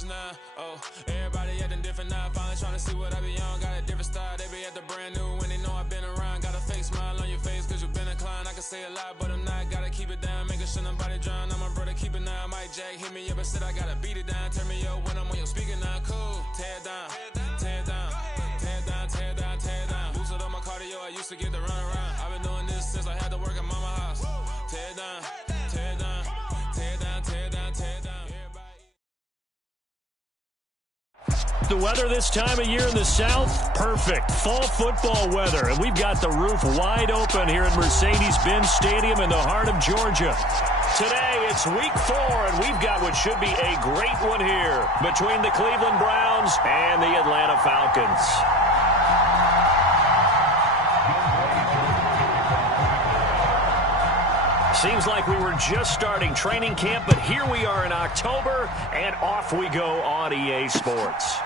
bitches now. Oh, everybody acting different now. Finally trying to see what I be on. Got a different style, they be at the brand new when they know I've been around. Got a fake smile on your face cause you been inclined. I can say a lot, but I'm not. Gotta keep it down, making sure nobody drown. I'm a brother, keep it now. Mike Jack hit me up and said I gotta beat it down. Turn me up when I'm on your speaker now. Cool, tear it down, tear it down, tear it down, tear it down, tear it down. Boosted on my cardio, I used to get the run around. I've been doing this since I had to work at mama house. Tear it down, tear it down, tear it down, tear it down, tear it down. The weather this time of year in the South, perfect. Fall football weather, and we've got the roof wide open here at Mercedes-Benz Stadium in the heart of Georgia. Today, it's week 4, and we've got what should be a great one here between the Cleveland Browns and the Atlanta Falcons. Seems like we were just starting training camp, but here we are in October, and off we go on EA Sports.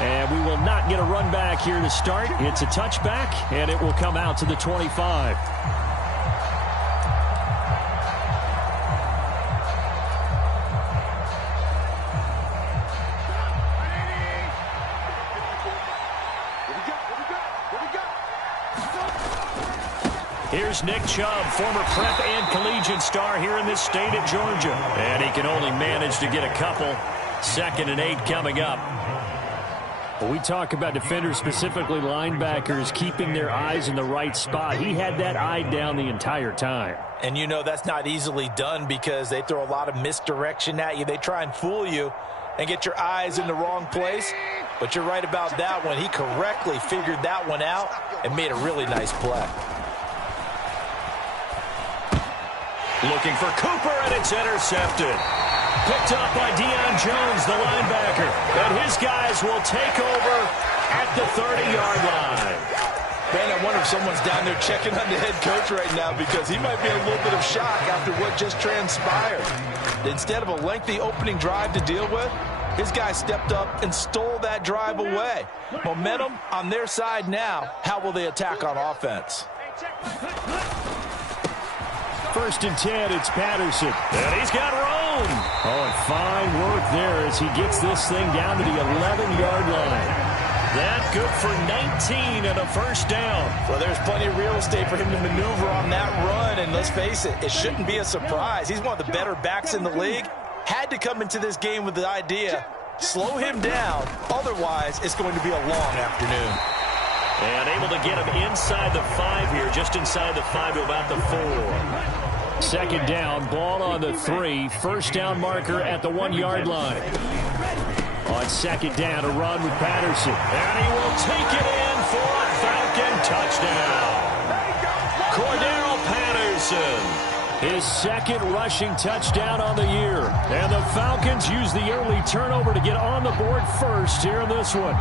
And we will not get a run back here to start. It's a touchback, and it will come out to the 25. Here's Nick Chubb, former prep and collegiate star here in this state of Georgia. And he can only manage to get a couple. 2nd and 8 coming up. When we talk about defenders, specifically linebackers, keeping their eyes in the right spot. He had that eye down the entire time. And you know that's not easily done because they throw a lot of misdirection at you. They try and fool you and get your eyes in the wrong place. But you're right about that one. He correctly figured that one out and made a really nice play. Looking for Cooper, and it's intercepted. Picked up by Deion Jones, the linebacker. And his guys will take over at the 30-yard line. Man, I wonder if someone's down there checking on the head coach right now because he might be in a little bit of shock after what just transpired. Instead of a lengthy opening drive to deal with, his guy stepped up and stole that drive away. Momentum on their side now. How will they attack on offense? 1st and 10, it's Patterson. And he's got room. Oh, and fine work there as he gets this thing down to the 11-yard line. That good for 19 and a first down. Well, there's plenty of real estate for him to maneuver on that run. And let's face it, it shouldn't be a surprise. He's one of the better backs in the league. Had to come into this game with the idea, slow him down. Otherwise, it's going to be a long afternoon. And able to get him inside the 5 here, just inside the 5 to about the 4. 2nd down, ball on the 3. First down marker at the 1-yard line. On 2nd down, a run with Patterson. And he will take it in for a Falcon touchdown. Cordero Patterson, his 2nd rushing touchdown on the year. And the Falcons use the early turnover to get on the board first here in this one.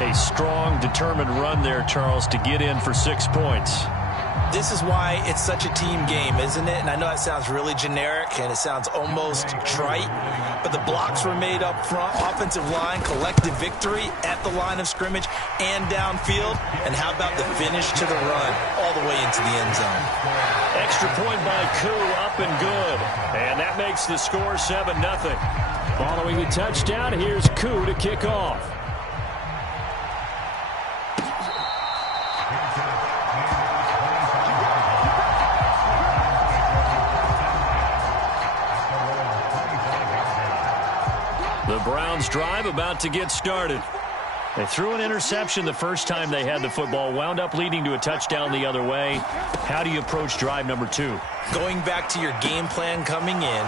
A strong, determined run there, Charles, to get in for 6 points. This is why it's such a team game, isn't it? And I know that sounds really generic and it sounds almost trite, but the blocks were made up front, offensive line, collective victory at the line of scrimmage and downfield. And how about the finish to the run all the way into the end zone? Extra point by Koo, up and good. And that makes the score 7-0. Following the touchdown, here's Koo to kick off. The Browns drive about to get started. They threw an interception the first time they had the football, wound up leading to a touchdown the other way. How do you approach drive number 2? Going back to your game plan coming in,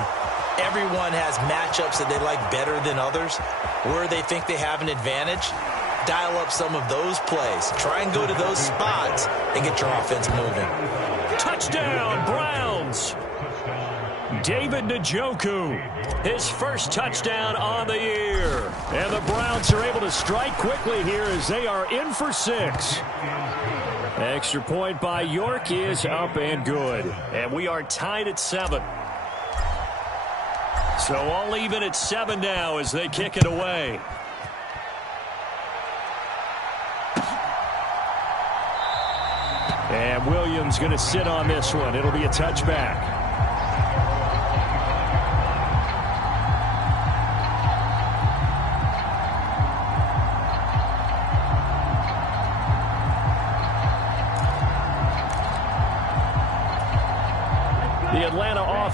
everyone has matchups that they like better than others, where they think they have an advantage. Dial up some of those plays. Try and go to those spots and get your offense moving. Touchdown, Browns! David Njoku, his first touchdown on the year. And the Browns are able to strike quickly here as they are in for 6. Extra point by York is up and good. And we are tied at 7. So all even at 7 now as they kick it away. And Williams going to sit on this one. It'll be a touchback.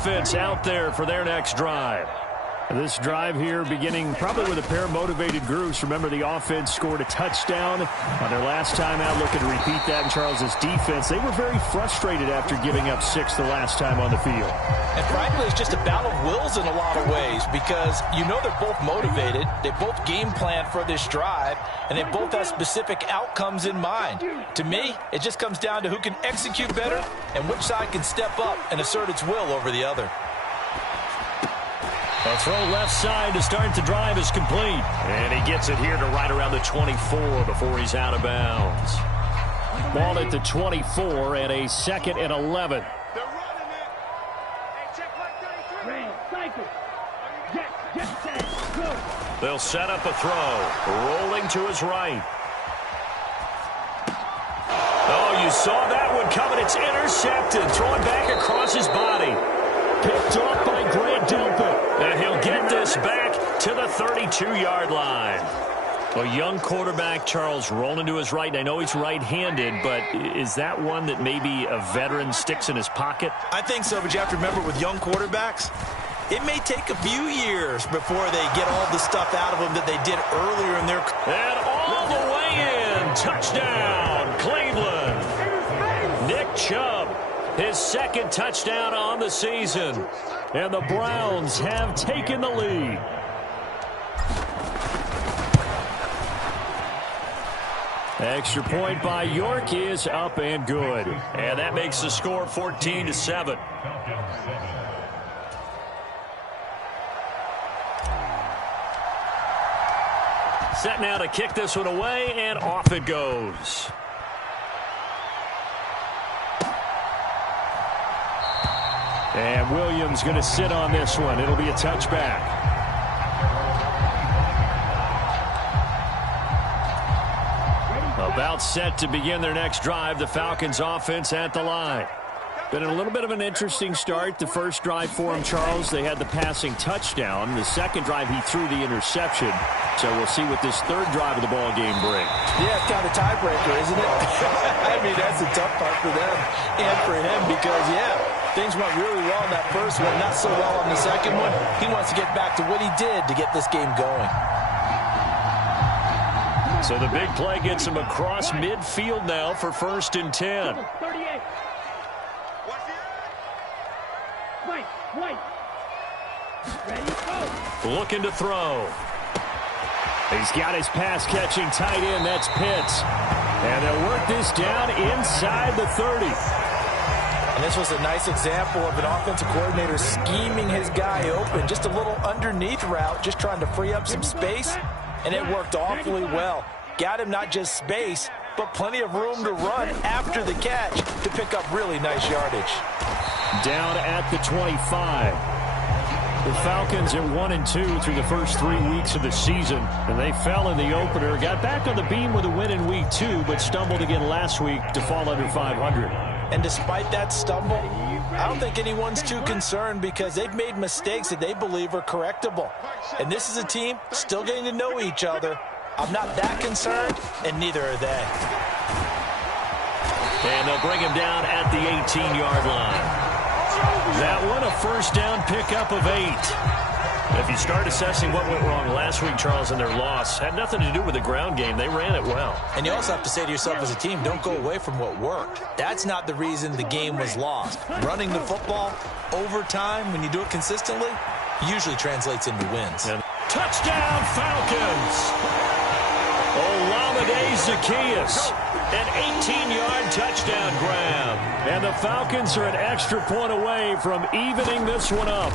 offense out there for their next drive. This drive here beginning probably with a pair of motivated groups. Remember, the offense scored a touchdown on their last time out. Looking to repeat that in Charles's defense. They were very frustrated after giving up 6 the last time on the field. And frankly, it's just a battle of wills in a lot of ways because you know they're both motivated. They both game plan for this drive, and they both have specific outcomes in mind. To me, it just comes down to who can execute better and which side can step up and assert its will over the other. A throw left side to start the drive is complete. And he gets it here to right around the 24 before he's out of bounds. Ball at the 24 and a 2nd and 11. They'll set up a throw. Rolling to his right. Oh, you saw that one coming. It's intercepted. Throwing back across his body. Picked off by Grant Delpit. And he'll get this back to the 32-yard line. A young quarterback, Charles, rolling to his right. And I know he's right-handed, but is that one that maybe a veteran sticks in his pocket? I think so, but you have to remember with young quarterbacks, it may take a few years before they get all the stuff out of them that they did earlier in their career. And all the way in. Touchdown, Cleveland. Nick Chubb. His 2nd touchdown on the season. And the Browns have taken the lead. Extra point by York is up and good. And that makes the score 14-7. Set now to kick this one away, and off it goes. And Williams going to sit on this one. It'll be a touchback. About set to begin their next drive. The Falcons offense at the line. Been a little bit of an interesting start. The first drive for him, Charles, they had the passing touchdown. The second drive, he threw the interception. So we'll see what this third drive of the ball game brings. Yeah, it's kind of a tiebreaker, isn't it? I mean, that's a tough part for them and for him because, yeah, things went really well in that first one, not so well on the second one. He wants to get back to what he did to get this game going. So the big play gets him across midfield now for 1st and 10. Looking to throw. He's got his pass-catching tight end. That's Pitts. And they'll work this down inside the 30. And this was a nice example of an offensive coordinator scheming his guy open. Just a little underneath route, just trying to free up some space. And it worked awfully well. Got him not just space, but plenty of room to run after the catch to pick up really nice yardage. Down at the 25. The Falcons are 1-2 through the first 3 weeks of the season, and they fell in the opener. Got back on the beam with a win in week 2, but stumbled again last week to fall under 500. And despite that stumble, I don't think anyone's too concerned because they've made mistakes that they believe are correctable. And this is a team still getting to know each other. I'm not that concerned, and neither are they. And they'll bring him down at the 18-yard line. That one, a first down pickup of 8. If you start assessing what went wrong last week, Charles, in their loss, had nothing to do with the ground game. They ran it well. And you also have to say to yourself as a team, don't go away from what worked. That's not the reason the game was lost. Running the football over time, when you do it consistently, usually translates into wins. And touchdown, Falcons! Olamide Zaccheaus, an 18-yard touchdown grab. And the Falcons are an extra point away from evening this one up.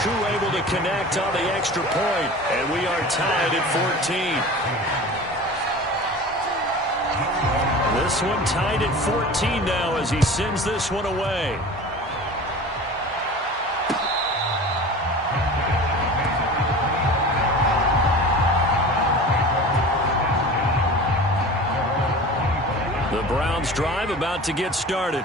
Koo able to connect on the extra point, and we are tied at 14. This one tied at 14 now as he sends this one away. The Browns drive about to get started.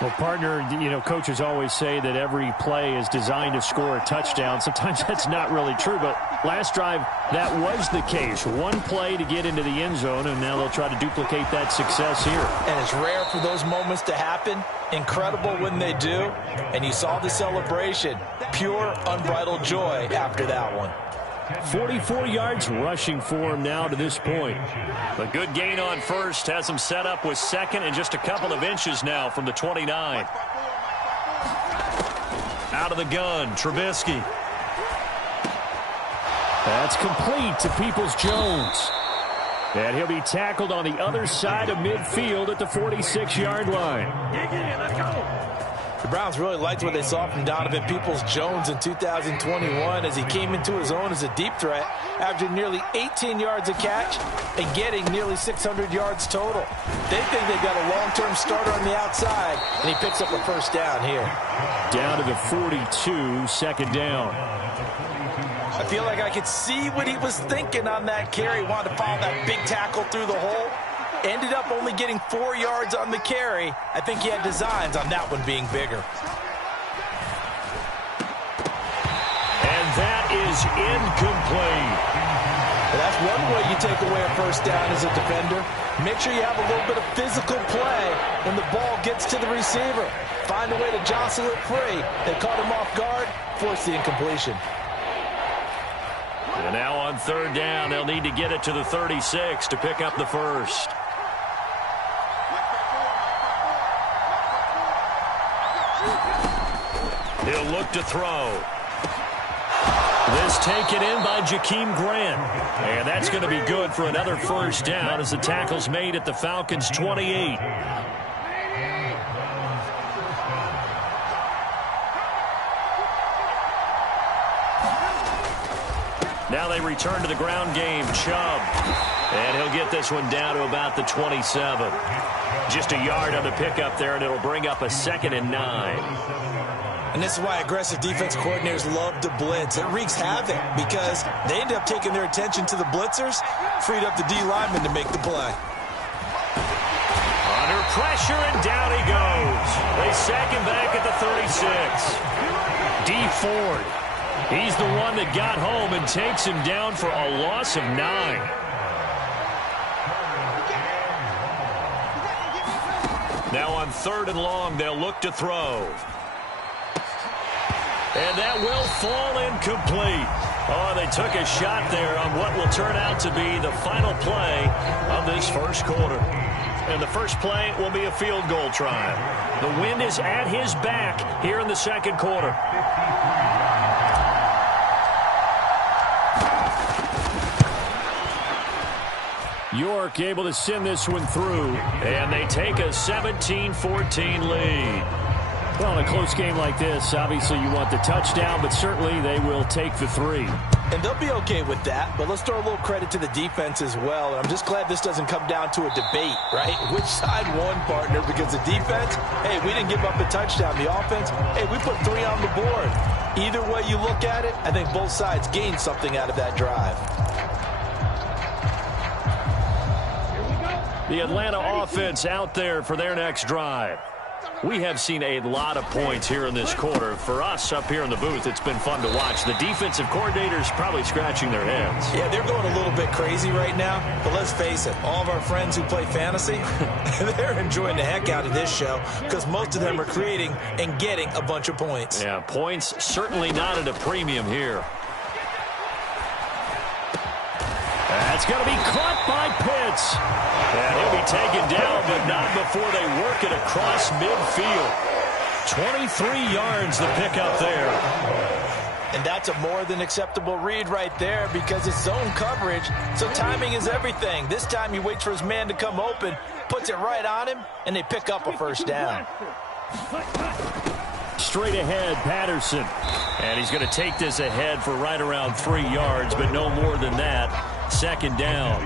Well, partner, coaches always say that every play is designed to score a touchdown. Sometimes that's not really true, but last drive, that was the case. One play to get into the end zone, and now they'll try to duplicate that success here. And it's rare for those moments to happen. Incredible when they do. And you saw the celebration. Pure, unbridled joy after that one. 44 yards rushing for him now to this point. A good gain on first has him set up with second and just a couple of inches now from the 29. Out of the gun, Trubisky. That's complete to Peoples-Jones. And he'll be tackled on the other side of midfield at the 46-yard line. Let's go. The Browns really liked what they saw from Donovan Peoples-Jones in 2021 as he came into his own as a deep threat, averaging nearly 18 yards a catch and getting nearly 600 yards total. They think they've got a long-term starter on the outside, and he picks up a first down here. Down to the 42, second down. I feel like I could see what he was thinking on that carry. Wanted to follow that big tackle through the hole. Ended up only getting 4 yards on the carry. I think he had designs on that one being bigger. And that is incomplete. Well, that's one way you take away a first down as a defender. Make sure you have a little bit of physical play when the ball gets to the receiver. Find a way to jostle it free. They caught him off guard, forced the incompletion. And now on third down, they'll need to get it to the 36 to pick up the first. He'll look to throw. This taken in by Jakeem Grant. And that's going to be good for another first down as the tackle's made at the Falcons' 28. Now they return to the ground game. Chubb. And he'll get this one down to about the 27. Just a yard on the pickup there, and it'll bring up a 2nd and 9. And this is why aggressive defense coordinators love to blitz. It wreaks havoc because they end up taking their attention to the blitzers, freed up the D lineman to make the play. Under pressure, and down he goes. They sack him back at the 36. D Ford. He's the one that got home and takes him down for a loss of 9. Now on third and long, they'll look to throw. And that will fall incomplete. Oh, they took a shot there on what will turn out to be the final play of this first quarter. And the first play will be a field goal try. The wind is at his back here in the second quarter. York able to send this one through, and they take a 17-14 lead. Well, in a close game like this, obviously you want the touchdown, but certainly they will take the 3. And they'll be okay with that, but let's throw a little credit to the defense as well. And I'm just glad this doesn't come down to a debate, right? Which side won, partner? Because the defense, hey, we didn't give up a touchdown. The offense, hey, we put 3 on the board. Either way you look at it, I think both sides gained something out of that drive. The Atlanta offense out there for their next drive. We have seen a lot of points here in this quarter. For us up here in the booth, it's been fun to watch. The defensive coordinators probably scratching their heads. Yeah, they're going a little bit crazy right now. But let's face it, all of our friends who play fantasy, they're enjoying the heck out of this show because most of them are creating and getting a bunch of points. Yeah, points certainly not at a premium here. That's going to be caught by Pitts. And he'll be taken down, but not before they work it across midfield. 23 yards the pickup there. And that's a more than acceptable read right there because it's zone coverage, so timing is everything. This time he waits for his man to come open, puts it right on him, and they pick up a first down. Straight ahead, Patterson. And he's going to take this ahead for right around 3 yards, but no more than that. Second down.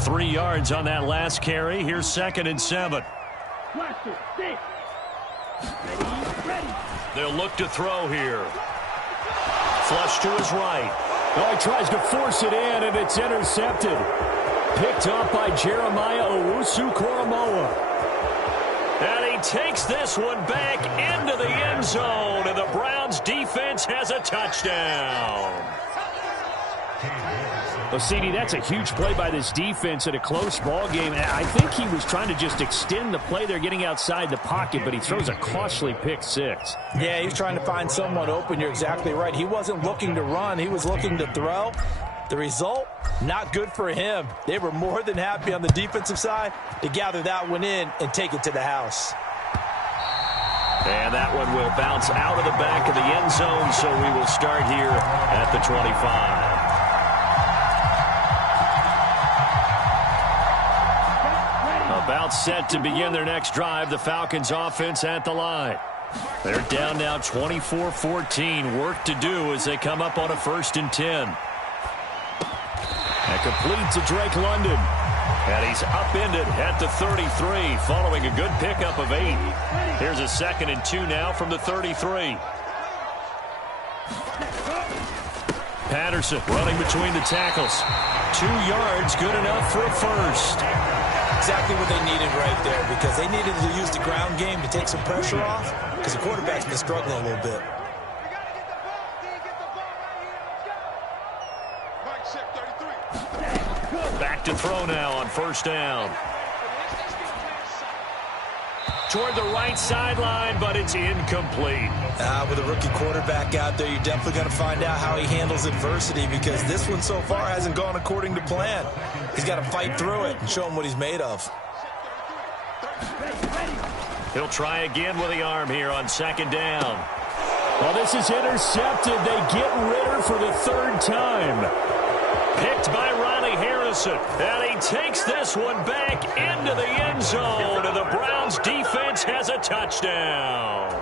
Three yards on that last carry. Here's 2nd and 7. They'll look to throw here. Flush to his right. Oh, he tries to force it in, and it's intercepted. Picked up by Jeremiah Owusu-Koramoah. And he takes this one back into the end zone, and the Browns defense has a touchdown. Well, CD, that's a huge play by this defense in a close ball game. I think he was trying to just extend the play. They're getting outside the pocket, but he throws a costly pick six. Yeah, he's trying to find someone open. You're exactly right. He wasn't looking to run. He was looking to throw. The result, not good for him. They were more than happy on the defensive side to gather that one in and take it to the house. And that one will bounce out of the back of the end zone, so we will start here at the 25. About set to begin their next drive, the Falcons offense at the line. They're down now 24-14. Work to do as they come up on a 1st and 10. And complete to Drake London. And he's upended at the 33 following a good pickup of 8. Here's a 2nd and 2 now from the 33. Patterson running between the tackles. 2 yards, good enough for a first. Exactly what they needed right there, because they needed to use the ground game to take some pressure off, because the quarterback's been struggling a little bit. Back to throw now on 1st down. Toward the right sideline, but it's incomplete. With a rookie quarterback out there, you're definitely going to find out how he handles adversity, because this one so far hasn't gone according to plan. He's got to fight through it and show him what he's made of. He'll try again with the arm here on 2nd down. Well, this is intercepted. They get Ritter for the 3rd time. Picked by Ronnie Harrison. And he takes this one back into the end zone. And the Browns defense has a touchdown.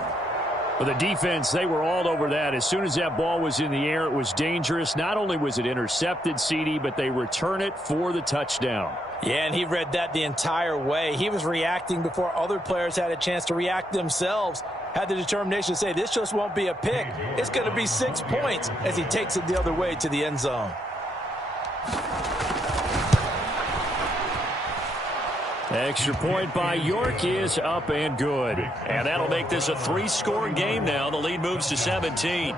Well, the defense, they were all over that. As soon as that ball was in the air, it was dangerous. Not only was it intercepted, CD, but they return it for the touchdown. Yeah, and he read that the entire way. He was reacting before other players had a chance to react themselves. Had the determination to say, this just won't be a pick. It's going to be 6 points as he takes it the other way to the end zone. Extra point by York is up and good. And that'll make this a 3-score game now. The lead moves to 17.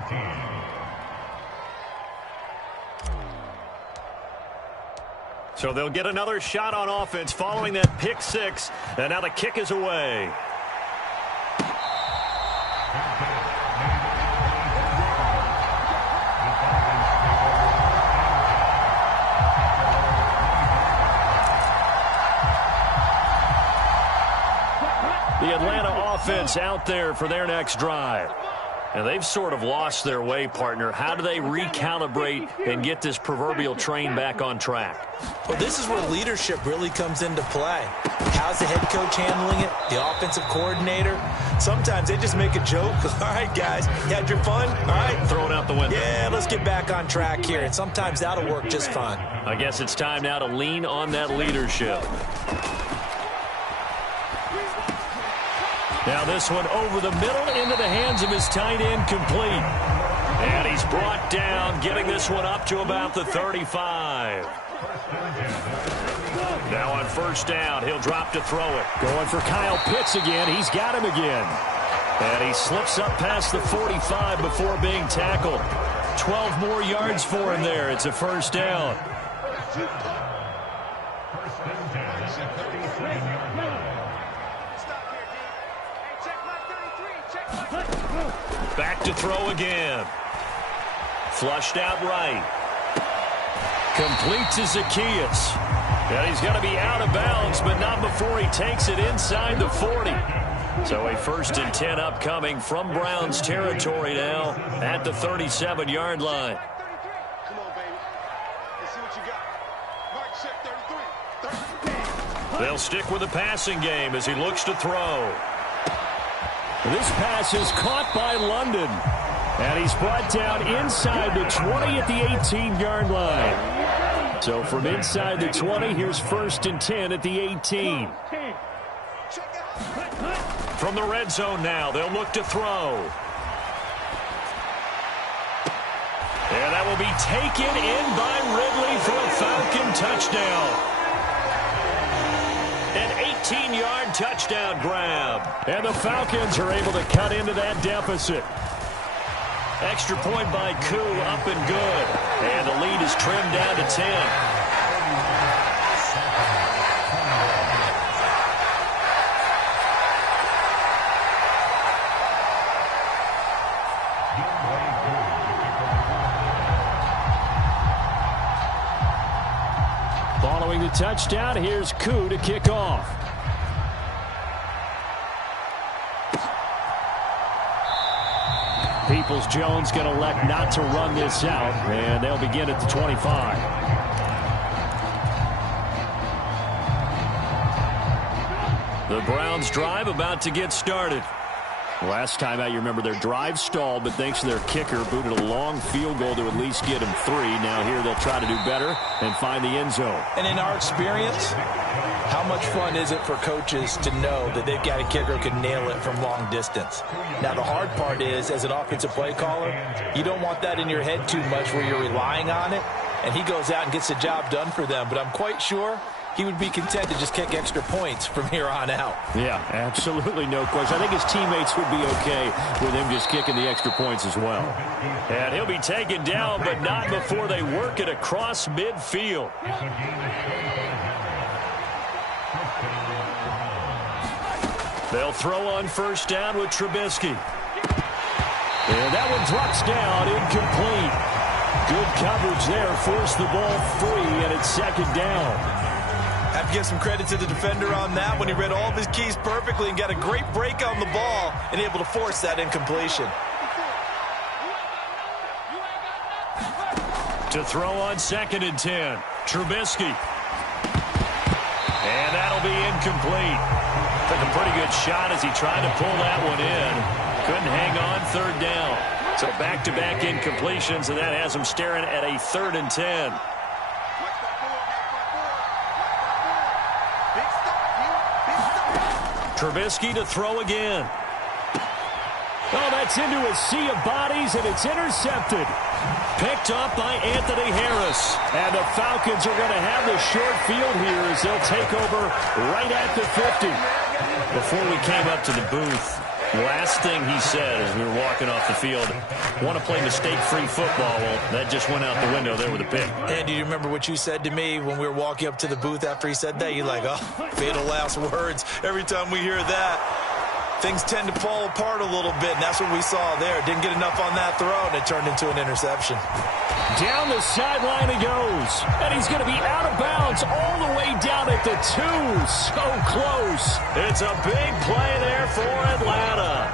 So they'll get another shot on offense following that pick six. And now the kick is away. The Atlanta offense out there for their next drive. And they've sort of lost their way, partner. How do they recalibrate and get this proverbial train back on track? Well, this is where leadership really comes into play. How's the head coach handling it? The offensive coordinator? Sometimes they just make a joke. All right, guys, you had your fun? All right. Throw it out the window. Yeah, let's get back on track here. And sometimes that'll work just fine. I guess it's time now to lean on that leadership. Now this one over the middle into the hands of his tight end, complete. And he's brought down, getting this one up to about the 35. Now on 1st down, he'll drop to throw it. Going for Kyle Pitts again. He's got him again. And he slips up past the 45 before being tackled. 12 more yards for him there. It's a 1st down. Back to throw again. Flushed out right. Complete to Zacchaeus. And he's going to be out of bounds, but not before he takes it inside the 40. So a 1st and 10 upcoming from Browns territory now at the 37-yard line. They'll stick with the passing game as he looks to throw. This pass is caught by London. And he's brought down inside the 20 at the 18-yard line. So from inside the 20, here's 1st and 10 at the 18. From the red zone now, they'll look to throw. And that will be taken in by Ridley for a Falcon touchdown. An 18-yard touchdown grab. And the Falcons are able to cut into that deficit. Extra point by Koo, up and good. And the lead is trimmed down to 10. Following the touchdown, here's Koo to kick off. Peoples-Jones going to elect not to run this out, and they'll begin at the 25. The Browns drive about to get started. Last time out, you remember their drive stalled, but thanks to their kicker, booted a long field goal to at least get them 3. Now here they'll try to do better and find the end zone. And in our experience, how much fun is it for coaches to know that they've got a kicker who can nail it from long distance? Now, the hard part is, as an offensive play caller, you don't want that in your head too much where you're relying on it, and he goes out and gets the job done for them. But I'm quite sure he would be content to just kick extra points from here on out. Yeah, absolutely no question. I think his teammates would be okay with him just kicking the extra points as well. And he'll be taken down, but not before they work it across midfield. They'll throw on first down with Trubisky. And that one drops down, incomplete. Good coverage there, forced the ball free, and it's second down. Have to give some credit to the defender on that when he read all of his keys perfectly and got a great break on the ball and able to force that incompletion. To throw on 2nd and 10, Trubisky. And that'll be incomplete. Took a pretty good shot as he tried to pull that one in. Couldn't hang on, 3rd down. So back-to-back incompletions, and that has him staring at a 3rd and 10. Trubisky to throw again. Oh, that's into a sea of bodies, and it's intercepted. Picked up by Anthony Harris. And the Falcons are going to have the short field here as they'll take over right at the 50. Before we came up to the booth, last thing he said as we were walking off the field, want to play mistake-free football. Well, that just went out the window there with a pick. And do you remember what you said to me when we were walking up to the booth after he said that? You're like, oh, fatal last words. Every time we hear that, things tend to fall apart a little bit, and that's what we saw there. Didn't get enough on that throw, and it turned into an interception. Down the sideline he goes, and he's going to be out of bounds all the way down at the 2. So close. It's a big play there for Atlanta.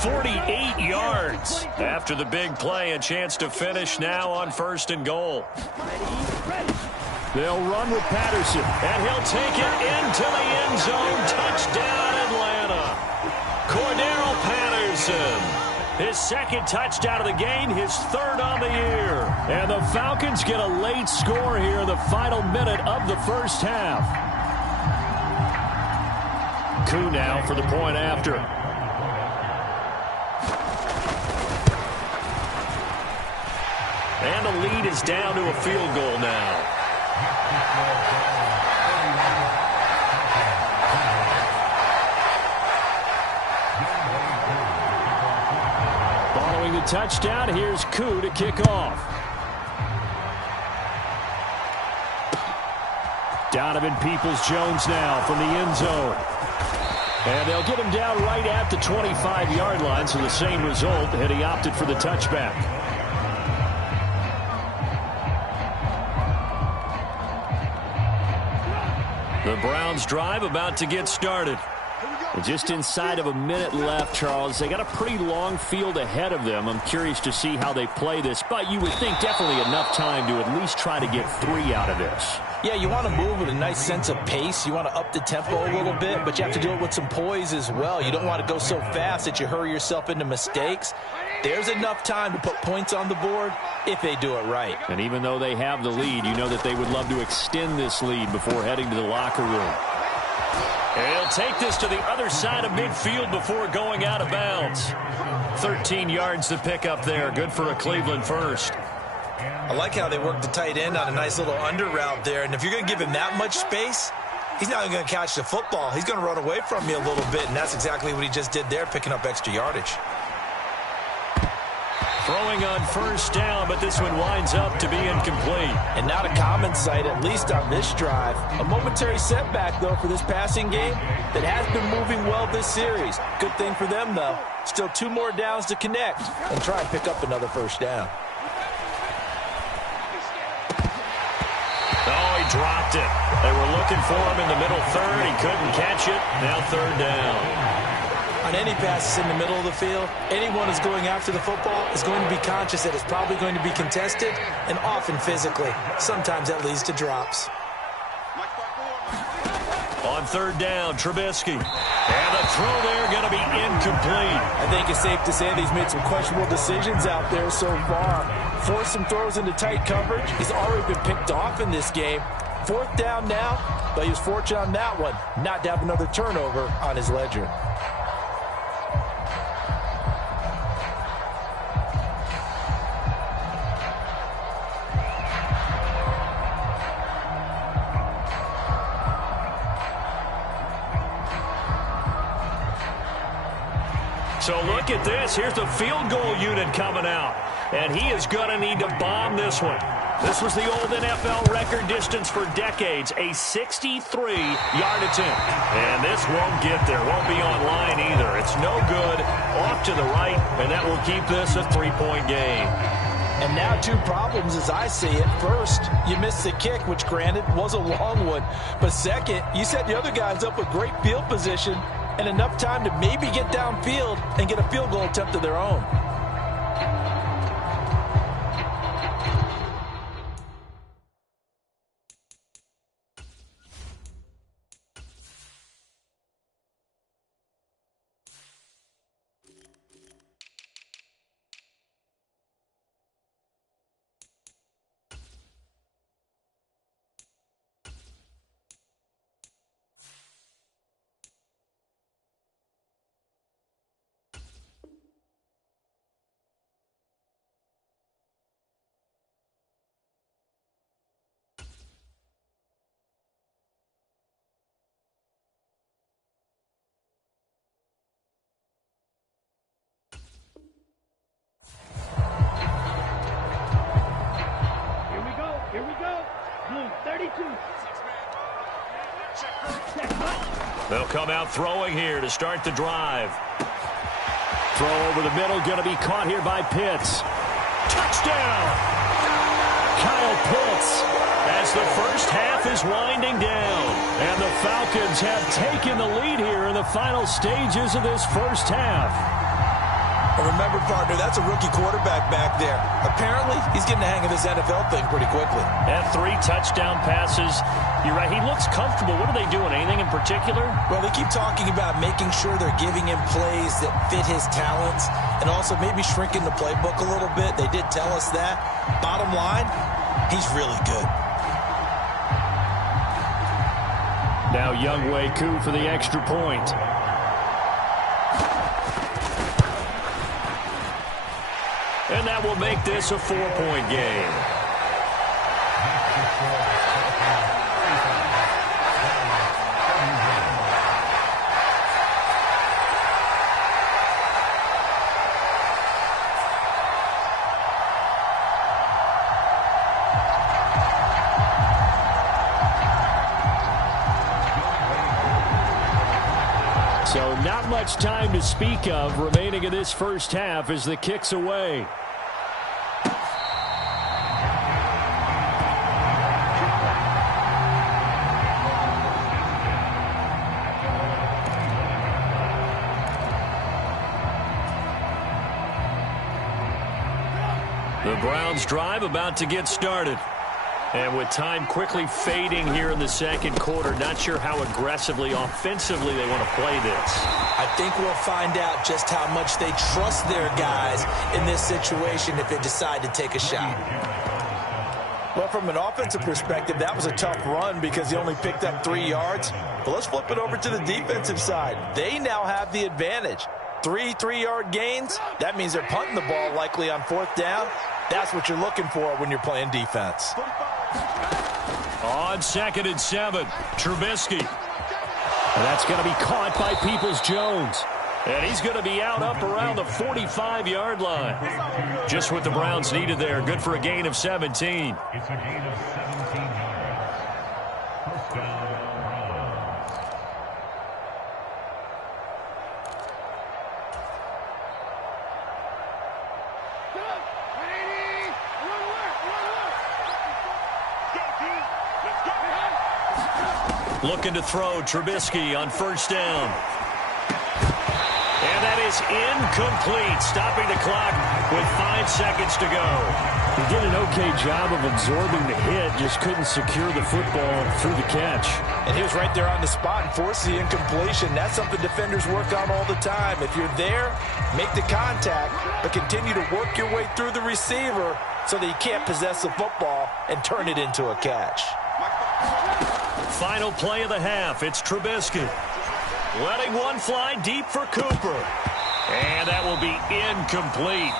48 yards. After the big play, a chance to finish now on 1st and goal. They'll run with Patterson, and he'll take it into the end zone. Touchdown, Atlanta. Cordero Patterson. His 2nd touchdown of the game, his 3rd on the year. And the Falcons get a late score here in the final minute of the first half. Koo now for the point after. And the lead is down to a field goal now. Following the touchdown, here's Koo to kick off. Donovan Peoples-Jones now from the end zone. And they'll get him down right at the 25-yard line, so the same result, and he opted for the touchback. The Browns drive about to get started. Just inside of a minute left, Charles. They got a pretty long field ahead of them. I'm curious to see how they play this, but you would think definitely enough time to at least try to get 3 out of this. Yeah, you want to move with a nice sense of pace. You want to up the tempo a little bit, but you have to do it with some poise as well. You don't want to go so fast that you hurry yourself into mistakes. There's enough time to put points on the board if they do it right. And even though they have the lead, you know that they would love to extend this lead before heading to the locker room. And he'll take this to the other side of midfield before going out of bounds. 13 yards to pick up there. Good for a Cleveland first. I like how they work the tight end on a nice little under route there. And if you're going to give him that much space, he's not even going to catch the football. He's going to run away from you a little bit, and that's exactly what he just did there, picking up extra yardage. Throwing on first down, but this one winds up to be incomplete. And not a common sight, at least on this drive. A momentary setback, though, for this passing game that has been moving well this series. Good thing for them, though. Still 2 more downs to connect and try and pick up another first down. Oh, he dropped it. They were looking for him in the middle third. He couldn't catch it. Now third down. On any passes in the middle of the field, anyone who's going after the football is going to be conscious that it's probably going to be contested and often physically. Sometimes that leads to drops. On third down, Trubisky. And the throw there going to be incomplete. I think it's safe to say that he's made some questionable decisions out there so far. Forced some throws into tight coverage. He's already been picked off in this game. Fourth down now, but he was fortunate on that one not to have another turnover on his ledger. So look at this. Here's the field goal unit coming out. And he is going to need to bomb this one. This was the old NFL record distance for decades, a 63-yard attempt. And this won't get there. Won't be on line either. It's no good. Off to the right, and that will keep this a 3-point game. And now 2 problems as I see it. First, you missed the kick, which granted was a long one. But second, you set the other guys up with great field position and enough time to maybe get downfield and get a field goal attempt of their own. Here we go. Blue 32. They'll come out throwing here to start the drive. Throw over the middle, going to be caught here by Pitts. Touchdown! Kyle Pitts, as the first half is winding down. And the Falcons have taken the lead here in the final stages of this first half. And remember, partner, that's a rookie quarterback back there. Apparently, he's getting the hang of this NFL thing pretty quickly. And 3 touchdown passes. You're right, he looks comfortable. What are they doing? Anything in particular? Well, they keep talking about making sure they're giving him plays that fit his talents and also maybe shrinking the playbook a little bit. They did tell us that. Bottom line, he's really good. Now Younghoe Koo for the extra point. And that will make this a 4-point game. So not much time to speak of remaining in this first half as the kick's away. The Browns drive about to get started. And with time quickly fading here in the second quarter, not sure how aggressively, offensively they want to play this. I think we'll find out just how much they trust their guys in this situation if they decide to take a shot. Well, from an offensive perspective, that was a tough run because he only picked up 3 yards. But let's flip it over to the defensive side. They now have the advantage. 3 3-yard gains. That means they're punting the ball likely on 4th down. That's what you're looking for when you're playing defense. On 2nd and 7, Trubisky. And that's going to be caught by Peoples-Jones. And he's going to be out up around the 45-yard line. Just what the Browns needed there. Good for a gain of 17. It's a gain of 17 yards. First down, Browns. Looking to throw, Trubisky on 1st down. And that is incomplete, stopping the clock with 5 seconds to go. He did an okay job of absorbing the hit, just couldn't secure the football through the catch. And he was right there on the spot and forced the incompletion. That's something defenders work on all the time. If you're there, make the contact, but continue to work your way through the receiver so that you can't possess the football and turn it into a catch. Final play of the half. It's Trubisky. Letting one fly deep for Cooper. And that will be incomplete.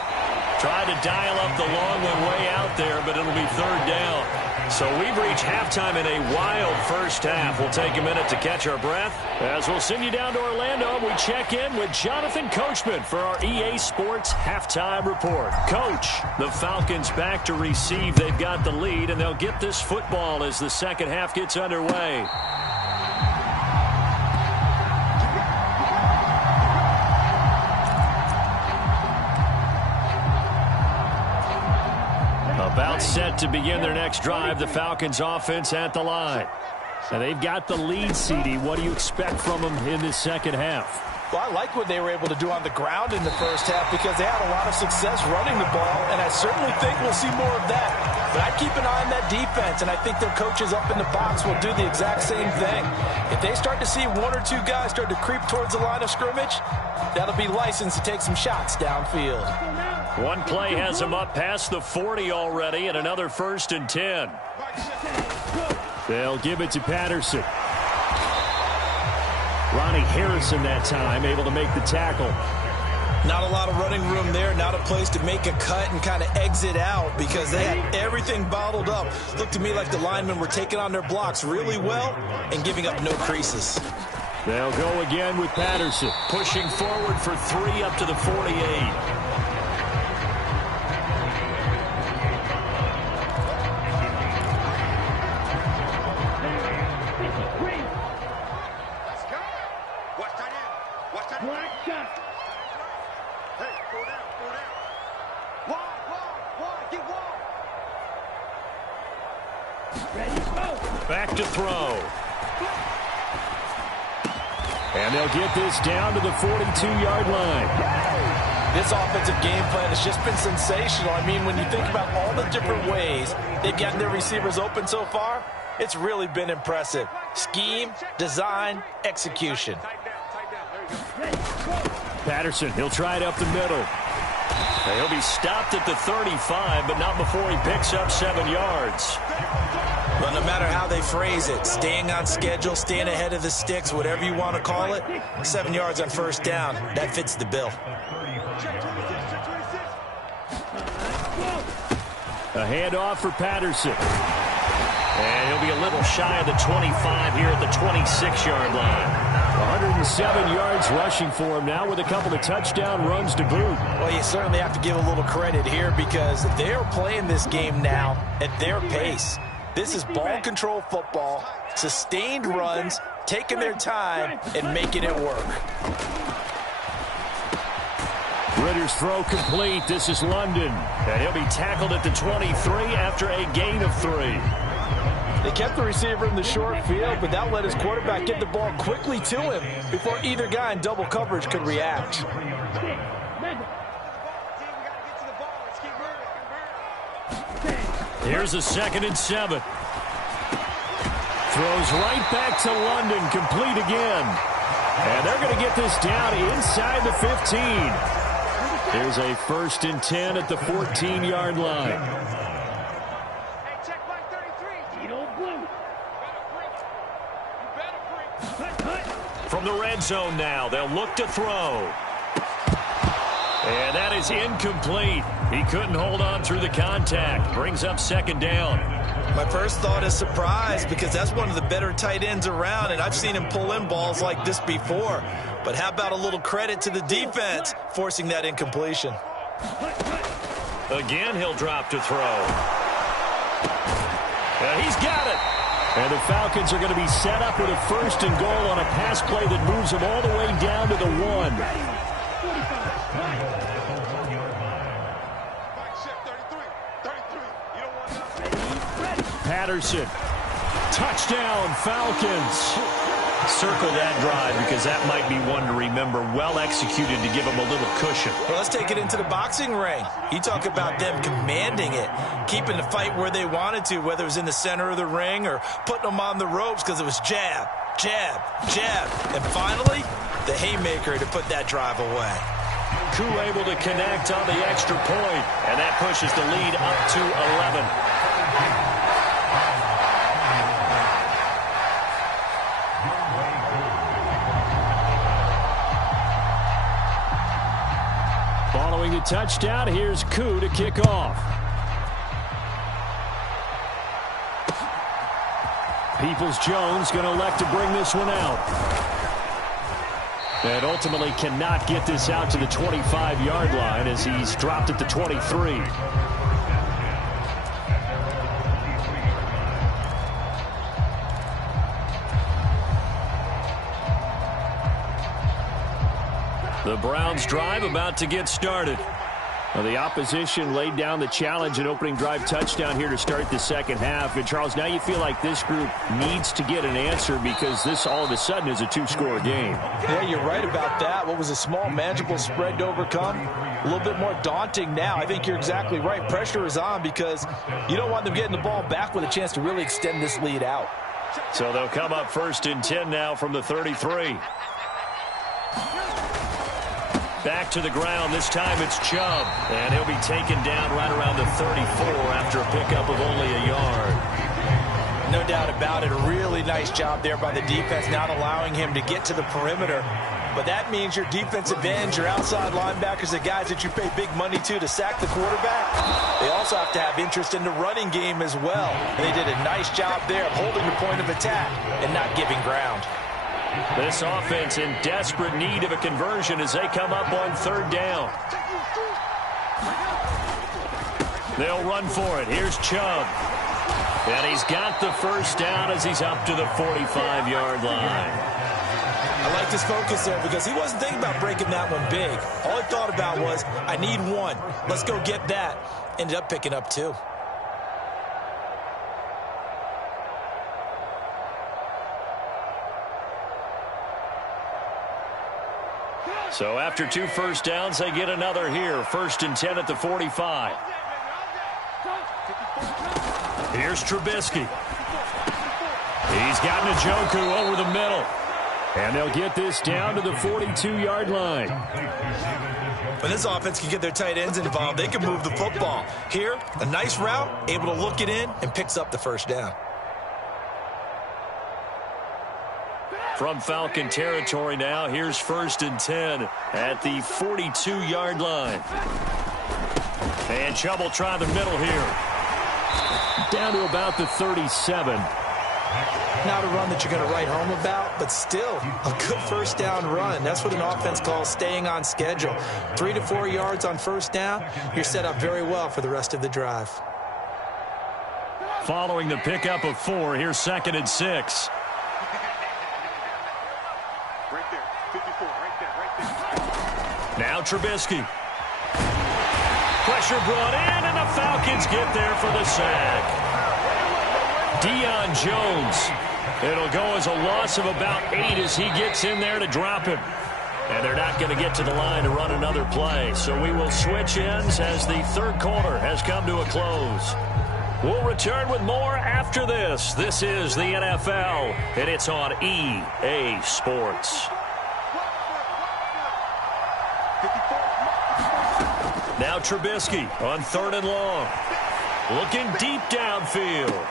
Tried to dial up the long one way out there, but it'll be 3rd down. So we've reached halftime in a wild first half. We'll take a minute to catch our breath as we'll send you down to Orlando. We check in with Jonathan Coachman for our EA Sports Halftime Report. Coach, the Falcons back to receive. They've got the lead, and they'll get this football as the second half gets underway. About set to begin their next drive, the Falcons offense at the line. And they've got the lead, CD. What do you expect from them in this second half? Well, I like what they were able to do on the ground in the first half because they had a lot of success running the ball, and I certainly think we'll see more of that. But I'd keep an eye on that defense, and I think their coaches up in the box will do the exact same thing. If they start to see 1 or 2 guys start to creep towards the line of scrimmage, that'll be licensed to take some shots downfield. One play has him up past the 40 already, and another 1st and 10. They'll give it to Patterson. Ronnie Harrison that time able to make the tackle. Not a lot of running room there, not a place to make a cut and kind of exit out because they had everything bottled up. Looked to me like the linemen were taking on their blocks really well and giving up no creases. They'll go again with Patterson, pushing forward for 3 up to the 48. Back to throw. And they'll get this down to the 42-yard line. This offensive game plan has just been sensational. I mean, when you think about all the different ways they've gotten their receivers open so far, it's really been impressive. Scheme, design, execution. Patterson, he'll try it up the middle. And he'll be stopped at the 35, but not before he picks up 7 yards. Well, no matter how they phrase it, staying on schedule, staying ahead of the sticks, whatever you want to call it, 7 yards on 1st down, that fits the bill. A handoff for Patterson. And he'll be a little shy of the 25 here at the 26-yard line. 107 yards rushing for him now with a couple of touchdown runs to boot. Well, you certainly have to give a little credit here because they're playing this game now at their pace. This is ball control football, sustained runs, taking their time, and making it work. Ritter's throw complete. This is London. And he'll be tackled at the 23 after a gain of 3. They kept the receiver in the short field, but that let his quarterback get the ball quickly to him before either guy in double coverage could react. Here's a 2nd and 7. Throws right back to London, complete again. And they're going to get this down inside the 15. Here's a 1st and 10 at the 14-yard line. From the red zone now, they'll look to throw. And that is incomplete. He couldn't hold on through the contact. Brings up second down. My first thought is surprise because that's one of the better tight ends around, and I've seen him pull in balls like this before. But how about a little credit to the defense forcing that incompletion? Again, he'll drop to throw. He's got it. And the Falcons are going to be set up with a first and goal on a pass play that moves them all the way down to the 1. Patterson. Touchdown, Falcons. Circle that drive because that might be one to remember. Well executed to give them a little cushion. Well, let's take it into the boxing ring. You talk about them commanding it, keeping the fight where they wanted to, whether it was in the center of the ring or putting them on the ropes because it was jab, jab, jab. And finally, the haymaker to put that drive away. Koo able to connect on the extra point, and that pushes the lead up to 11. Following the touchdown, here's Koo to kick off. Peoples-Jones going to elect to bring this one out. And ultimately cannot get this out to the 25-yard line as he's dropped at the 23. The Browns drive about to get started. Well, the opposition laid down the challenge and opening drive touchdown here to start the second half. And, Charles, now you feel like this group needs to get an answer because this all of a sudden is a two-score game. Yeah, you're right about that. What was a small, manageable spread to overcome? A little bit more daunting now. I think you're exactly right. Pressure is on because you don't want them getting the ball back with a chance to really extend this lead out. So they'll come up first and 10 now from the 33. Back to the ground. This time it's Chubb. And he'll be taken down right around the 34 after a pickup of only a yard. No doubt about it. A really nice job there by the defense, not allowing him to get to the perimeter. But that means your defensive ends, your outside linebackers, the guys that you pay big money to sack the quarterback, they also have to have interest in the running game as well. And they did a nice job there of holding the point of attack and not giving ground. This offense in desperate need of a conversion as they come up on third down. They'll run for it. Here's Chubb. And he's got the first down as he's up to the 45-yard line. I like his focus there because he wasn't thinking about breaking that one big. All he thought about was, I need one. Let's go get that. Ended up picking up two. So after two first downs, they get another here. First and 10 at the 45. Here's Trubisky. He's got Njoku over the middle. And they'll get this down to the 42-yard line. When this offense can get their tight ends involved, they can move the football. Here, a nice route, able to look it in, and picks up the first down. From Falcon territory now, here's first and 10 at the 42-yard line. And Chubb will try the middle here. Down to about the 37. Not a run that you're going to write home about, but still a good first down run. That's what an offense calls staying on schedule. 3 to 4 yards on first down, you're set up very well for the rest of the drive. Following the pickup of 4, here's second and 6. Now Trubisky. Pressure brought in, and the Falcons get there for the sack. Deion Jones. It'll go as a loss of about 8 as he gets in there to drop him. And they're not going to get to the line to run another play. So we will switch ends as the third quarter has come to a close. We'll return with more after this. This is the NFL, and it's on EA Sports. Now Trubisky on third and long. Looking deep downfield.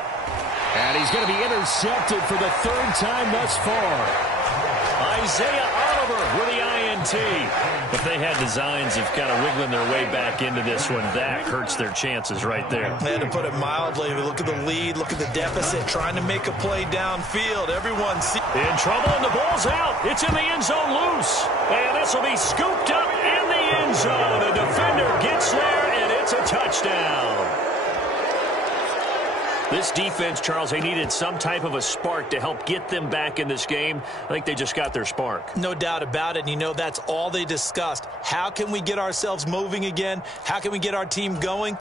And he's going to be intercepted for the third time thus far. Isaiah Oliver with the INT. INT. But they had designs of kind of wiggling their way back into this one. That hurts their chances right there. And to put it mildly, look at the lead, look at the deficit, trying to make a play downfield. Everyone in trouble, and the ball's out. It's in the end zone loose. And this will be scooped up in the end zone. The defender gets there, and it's a touchdown. This defense, Charles, they needed some type of a spark to help get them back in this game. I think they just got their spark. No doubt about it. And you know, that's all they discussed. How can we get ourselves moving again? How can we get our team going?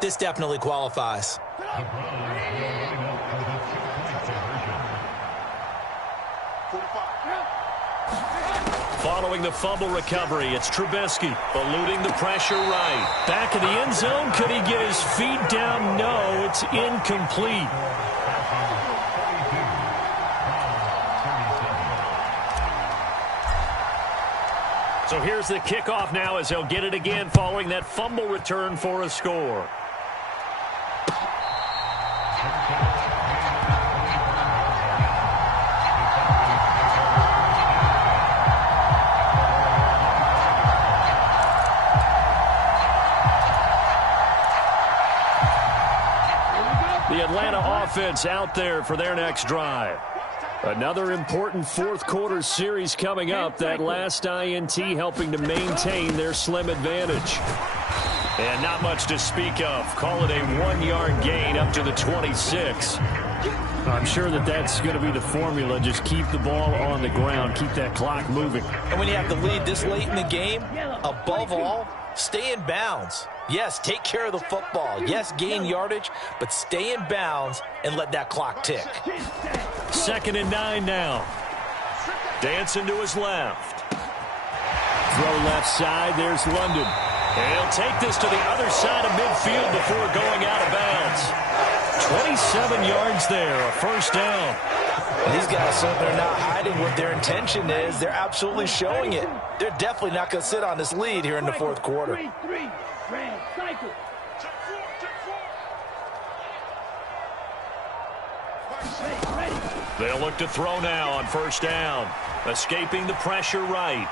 This definitely qualifies. Following the fumble recovery, it's Trubisky eluding the pressure right. Back in the end zone, could he get his feet down? No, it's incomplete. So here's the kickoff now as they'll get it again following that fumble return for a score. The Atlanta offense out there for their next drive. Another important fourth-quarter series coming up. That last INT helping to maintain their slim advantage. And not much to speak of. Call it a 1-yard gain up to the 26. I'm sure that that's going to be the formula. Just keep the ball on the ground. Keep that clock moving. And when you have the lead this late in the game, above all, stay in bounds. Yes, take care of the football. Yes, gain yardage, but stay in bounds and let that clock tick. 2nd and 9 now. Dancing to his left. Throw left side. There's London. And he'll take this to the other side of midfield before going out of bounds. 27 yards there, a first down. These guys certainly are not hiding what their intention is. They're absolutely showing it. They're definitely not going to sit on this lead here in the fourth quarter. They'll look to throw now on first down. Escaping the pressure right.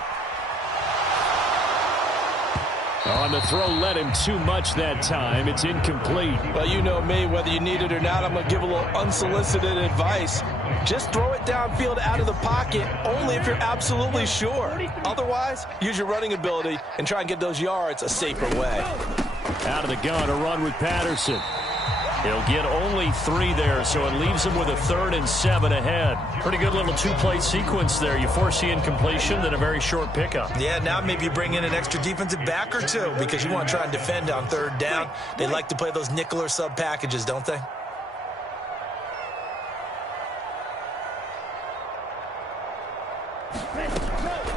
On the throw, let him too much that time. It's incomplete. Well, you know me, whether you need it or not, I'm going to give a little unsolicited advice. Just throw it downfield out of the pocket, only if you're absolutely sure. Otherwise, use your running ability and try and get those yards a safer way. Out of the gun, a run with Patterson. He'll get only 3 there, so it leaves him with a 3rd and 7 ahead. Pretty good little 2-play sequence there. You force the incompletion, then a very short pickup. Yeah, now maybe you bring in an extra defensive back or two because you want to try and defend on 3rd down. They like to play those nickel or sub packages, don't they?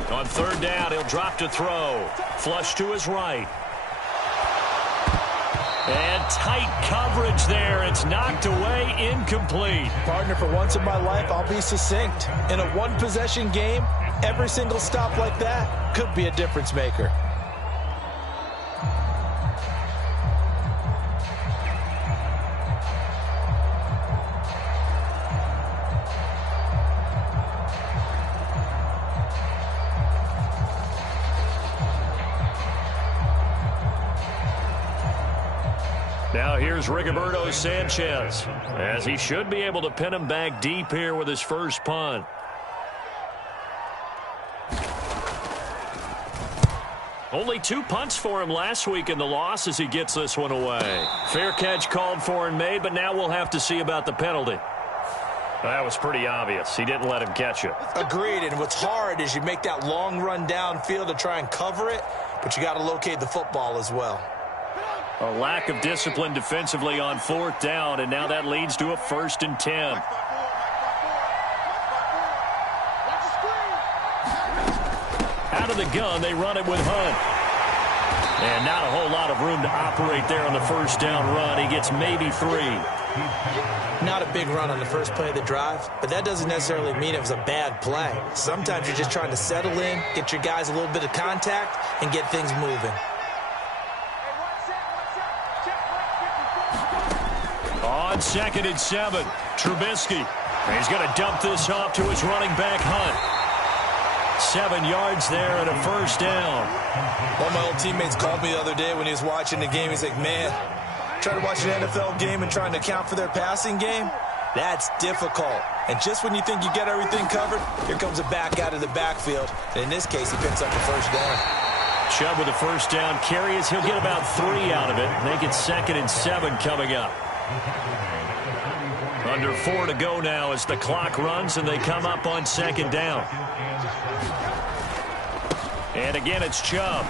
On 3rd down, he'll drop to throw. Flush to his right. And tight coverage there. It's knocked away, incomplete. Partner, for once in my life, I'll be succinct. In a one-possession game, every single stop like that could be a difference maker. Now here's Rigoberto Sanchez, as he should be able to pin him back deep here with his first punt. Only 2 punts for him last week in the loss as he gets this one away. Fair catch called for and made, but now we'll have to see about the penalty. That was pretty obvious. He didn't let him catch it. Agreed, and what's hard is you make that long run downfield to try and cover it, but you got to locate the football as well. A lack of discipline defensively on 4th down, and now that leads to a 1st and 10. Out of the gun, they run it with Hunt. And not a whole lot of room to operate there on the first down run. He gets maybe 3. Not a big run on the first play of the drive, but that doesn't necessarily mean it was a bad play. Sometimes you're just trying to settle in, get your guys a little bit of contact, and get things moving. On 2nd and 7, Trubisky. He's going to dump this off to his running back, Hunt. 7 yards there and a first down. One of my old teammates called me the other day when he was watching the game. He's like, man, trying to watch an NFL game and trying to account for their passing game, that's difficult. And just when you think you get everything covered, here comes a back out of the backfield. And in this case, he picks up the first down. Chubb with a first down carry as he'll get about 3 out of it. Make it 2nd and 7 coming up. Under 4 to go now as the clock runs and they come up on 2nd down. And again, it's Chubb.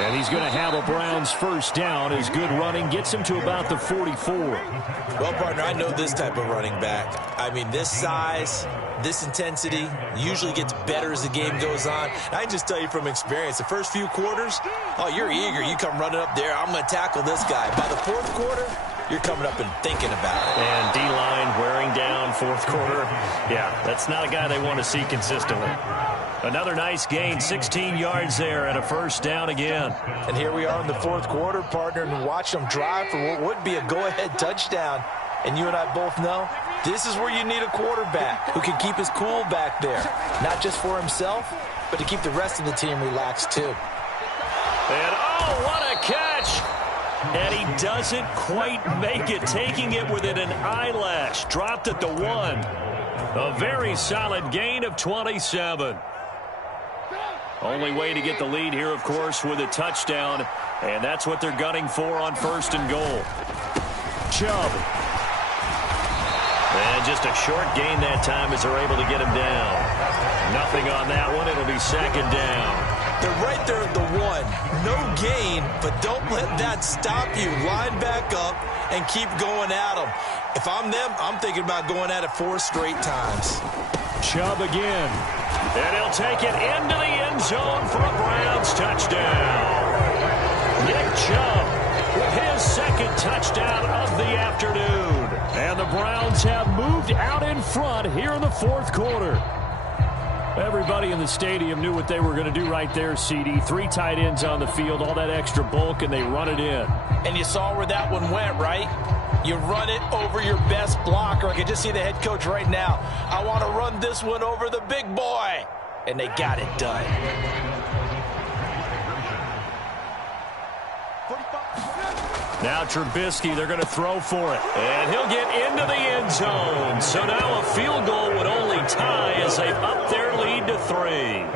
And he's going to have a Browns first down as good running gets him to about the 44. Well, partner, I know this type of running back. I mean, this size, this intensity usually gets better as the game goes on. I can just tell you from experience, the first few quarters, oh, you're eager. You come running up there, I'm going to tackle this guy. By the 4th quarter, you're coming up and thinking about it. And D-line wearing down 4th quarter. Yeah, that's not a guy they want to see consistently. Another nice gain, 16 yards there and a first down again. And here we are in the 4th quarter, partner, and watch them drive for what would be a go-ahead touchdown. And you and I both know this is where you need a quarterback who can keep his cool back there. Not just for himself, but to keep the rest of the team relaxed too. And oh, what a catch! And he doesn't quite make it, taking it within an eyelash. Dropped at the 1. A very solid gain of 27. Only way to get the lead here, of course, with a touchdown. And that's what they're gunning for on 1st and goal. Chubb. And just a short gain that time as they're able to get him down. Nothing on that one. It'll be 2nd down. They're right there at the 1. No gain, but don't let that stop you. Line back up and keep going at them. If I'm them, I'm thinking about going at it 4 straight times. Chubb again. And he'll take it into the end zone for a Browns touchdown. Nick Chubb with his 2nd touchdown of the afternoon. And the Browns have moved out in front here in the 4th quarter. Everybody in the stadium knew what they were going to do right there, CD. 3 tight ends on the field, all that extra bulk, and they run it in. And you saw where that one went, right? You run it over your best blocker. I can just see the head coach right now. I want to run this one over the big boy. And they got it done. Now Trubisky, they're going to throw for it. And he'll get into the end zone. So now a field goal would only tie as they've upped their lead to 3.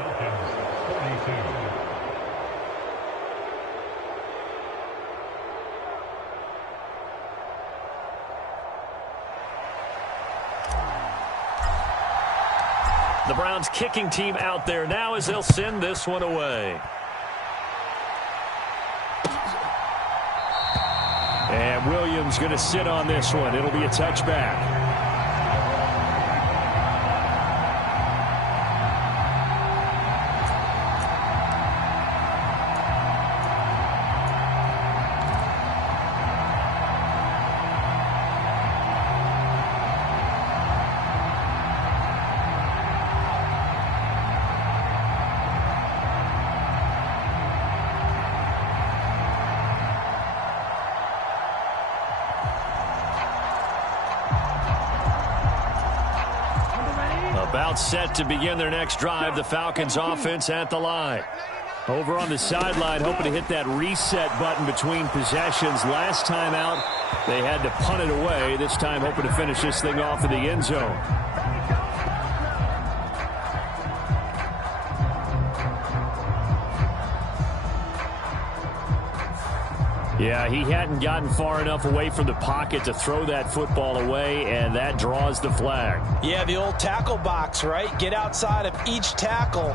The Browns kicking team out there now as they'll send this one away. And Williams going to sit on this one. It'll be a touchback. About set to begin their next drive, the Falcons offense at the line. Over on the sideline, hoping to hit that reset button between possessions. Last time out, they had to punt it away. This time, hoping to finish this thing off in the end zone. Yeah, he hadn't gotten far enough away from the pocket to throw that football away, and that draws the flag. Yeah, the old tackle box, right? Get outside of each tackle,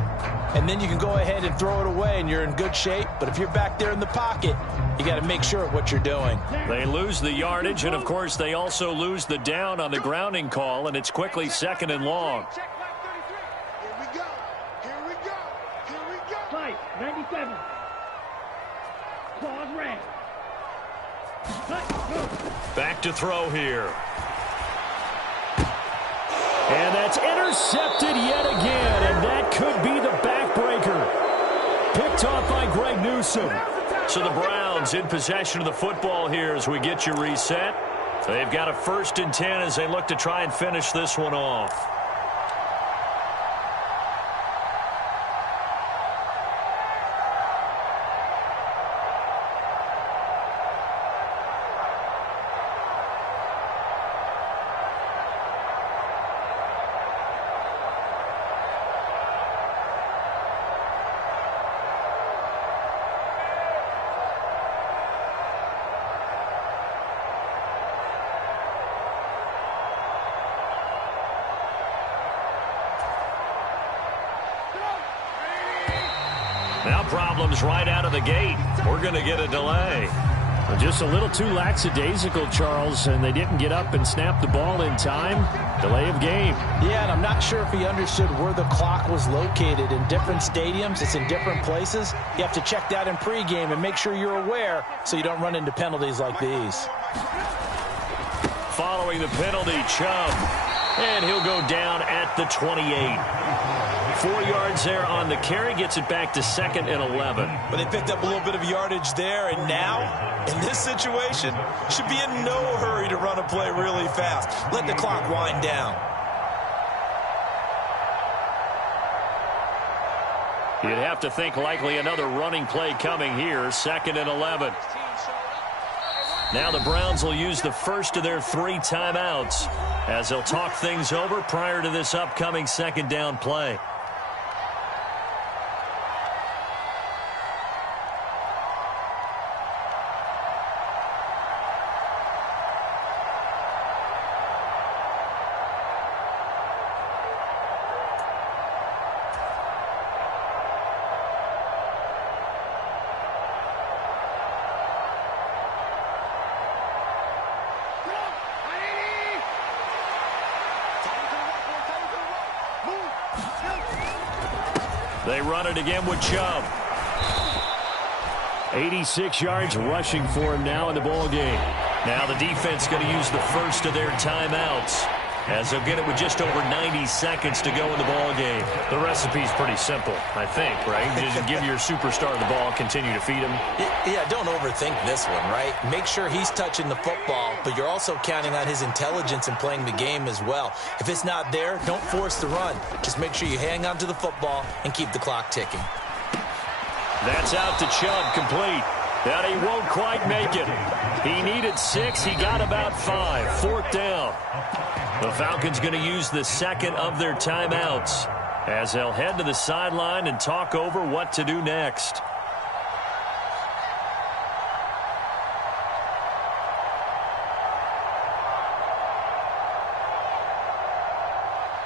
and then you can go ahead and throw it away, and you're in good shape. But if you're back there in the pocket, you got to make sure of what you're doing. They lose the yardage, and, of course, they also lose the down on the grounding call, and it's quickly 2nd and long. Here we go. Here we go. Here we go. Fight, 97. Claws red. Back to throw here. And that's intercepted yet again, and that could be the backbreaker. Picked off by Greg Newsome. So the Browns in possession of the football here as we get you reset. They've got a 1st and 10 as they look to try and finish this one off. Now problems right out of the gate. We're going to get a delay. Just a little too lackadaisical, Charles, and they didn't get up and snap the ball in time. Delay of game. Yeah, and I'm not sure if he understood where the clock was located. In different stadiums, it's in different places. You have to check that in pregame and make sure you're aware so you don't run into penalties like these. Following the penalty, Chubb. And he'll go down at the 28. 4 yards there on the carry, gets it back to 2nd and 11. But they picked up a little bit of yardage there, and now, in this situation, should be in no hurry to run a play really fast. Let the clock wind down. You'd have to think likely another running play coming here, 2nd and 11. Now the Browns will use the first of their 3 timeouts as they'll talk things over prior to this upcoming 2nd down play. They run it again with Chubb. 86 yards rushing for him now in the ball game. Now the defense going to use the first of their timeouts as they'll get it with just over 90 seconds to go in the ball game. The recipe's pretty simple, I think, right? Just give your superstar the ball, continue to feed him. Yeah, don't overthink this one, right? Make sure he's touching the football, but you're also counting on his intelligence in playing the game as well. If it's not there, don't force the run. Just make sure you hang on to the football and keep the clock ticking. That's out to Chubb, complete. That he won't quite make it. He needed 6. He got about 5. 4th down. The Falcons going to use the second of their timeouts as they'll head to the sideline and talk over what to do next.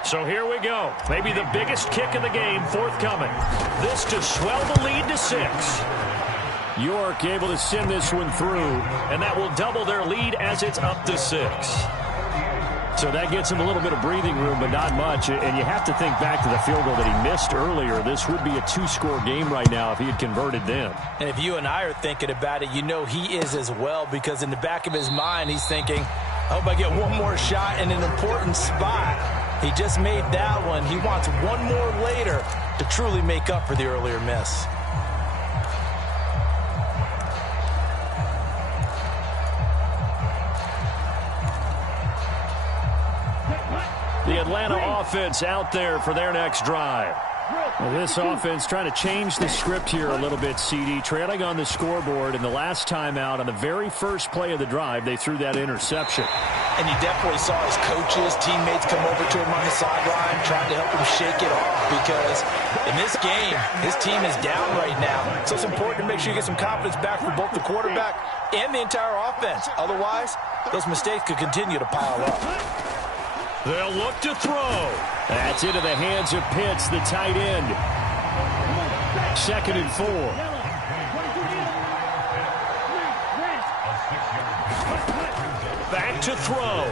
So here we go. Maybe the biggest kick of the game forthcoming. This to swell the lead to 6. York able to send this one through, and that will double their lead as it's up to 6. So that gets him a little bit of breathing room, but not much. And you have to think back to the field goal that he missed earlier. This would be a 2-score game right now if he had converted them. And if you and I are thinking about it, you know he is as well, because in the back of his mind, he's thinking, I hope I get one more shot in an important spot. He just made that one. He wants one more later to truly make up for the earlier miss. The Atlanta offense out there for their next drive. Well, this offense trying to change the script here a little bit, CD. Trailing on the scoreboard in the last timeout on the very first play of the drive, they threw that interception. And you definitely saw his coaches, teammates come over to him on the sideline, trying to help him shake it off, because in this game, his team is down right now. So it's important to make sure you get some confidence back for both the quarterback and the entire offense. Otherwise, those mistakes could continue to pile up. They'll look to throw. That's into the hands of Pitts, the tight end. 2nd and 4. Back to throw.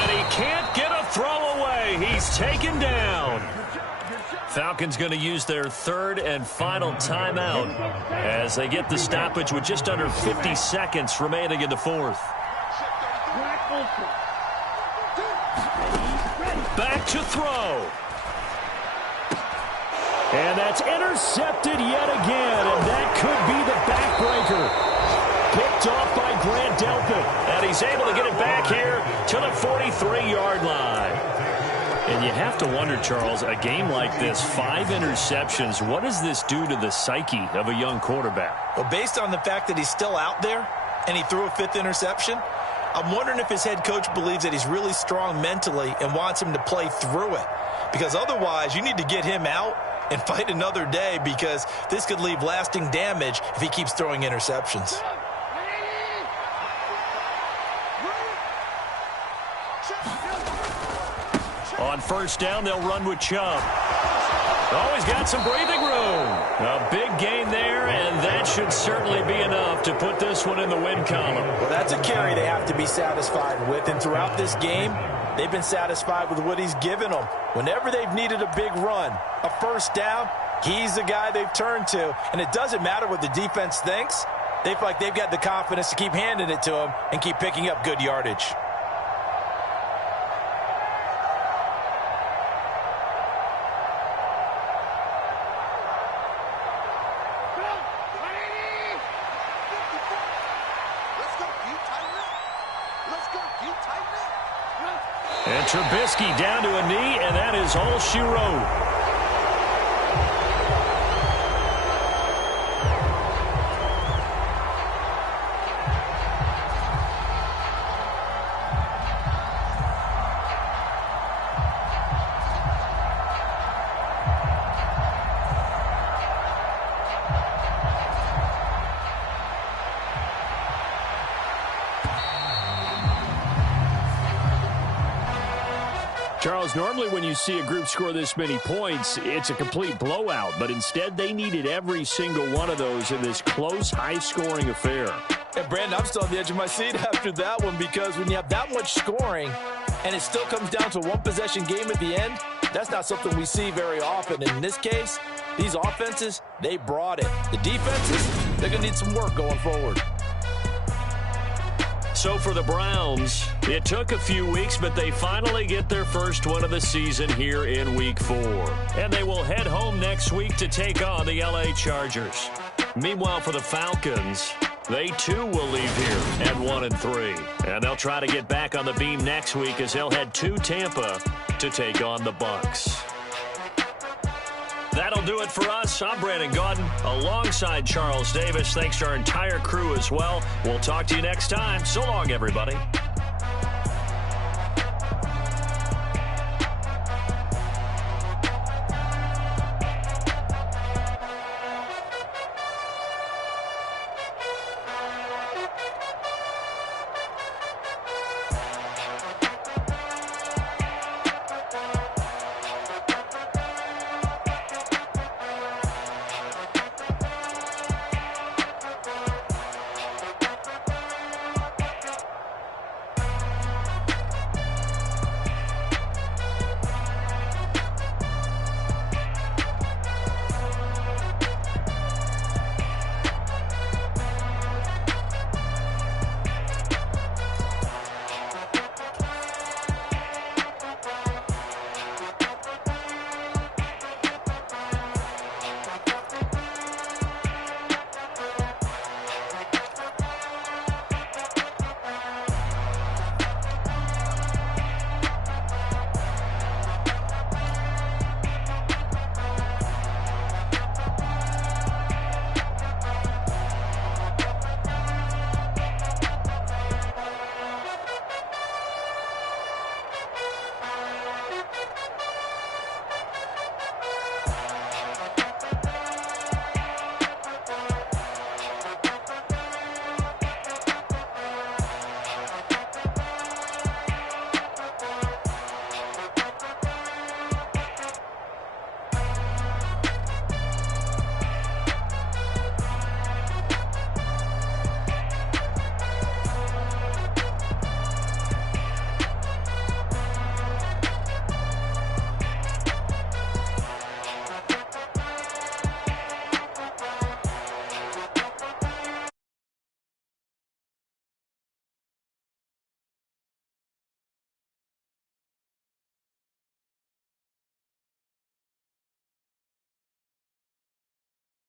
And he can't get a throw away. He's taken down. Falcons going to use their 3rd and final timeout as they get the stoppage with just under 50 seconds remaining in the 4th. Back to throw. And that's intercepted yet again, and that could be the backbreaker. Picked off by Grant Delpit. And he's able to get it back here to the 43-yard line. And you have to wonder, Charles, a game like this, 5 interceptions, what does this do to the psyche of a young quarterback? Well, based on the fact that he's still out there and he threw a 5th interception, I'm wondering if his head coach believes that he's really strong mentally and wants him to play through it. Because otherwise, you need to get him out and fight another day, because this could leave lasting damage if he keeps throwing interceptions. On 1st down, they'll run with Chubb. Oh, he's got some breathing room. A big gain there, and that should certainly be enough to put this one in the win column. Well, that's a carry they have to be satisfied with, and throughout this game, they've been satisfied with what he's given them. Whenever they've needed a big run, a first down, he's the guy they've turned to. And it doesn't matter what the defense thinks. They feel like they've got the confidence to keep handing it to him and keep picking up good yardage. And Trubisky down to a knee, and that is all she wrote. Charles, normally when you see a group score this many points, it's a complete blowout. But instead, they needed every single one of those in this close, high-scoring affair. And, Brandon, I'm still on the edge of my seat after that one because when you have that much scoring and it still comes down to a one-possession game at the end, that's not something we see very often. In this case, these offenses, they brought it. The defenses, they're going to need some work going forward. So for the Browns, it took a few weeks, but they finally get their first win of the season here in Week 4. And they will head home next week to take on the LA Chargers. Meanwhile, for the Falcons, they too will leave here at 1-3. And they'll try to get back on the beam next week as they'll head to Tampa to take on the Bucs. That'll do it for us. I'm Brandon Gaudin alongside Charles Davis. Thanks to our entire crew as well. We'll talk to you next time. So long, everybody.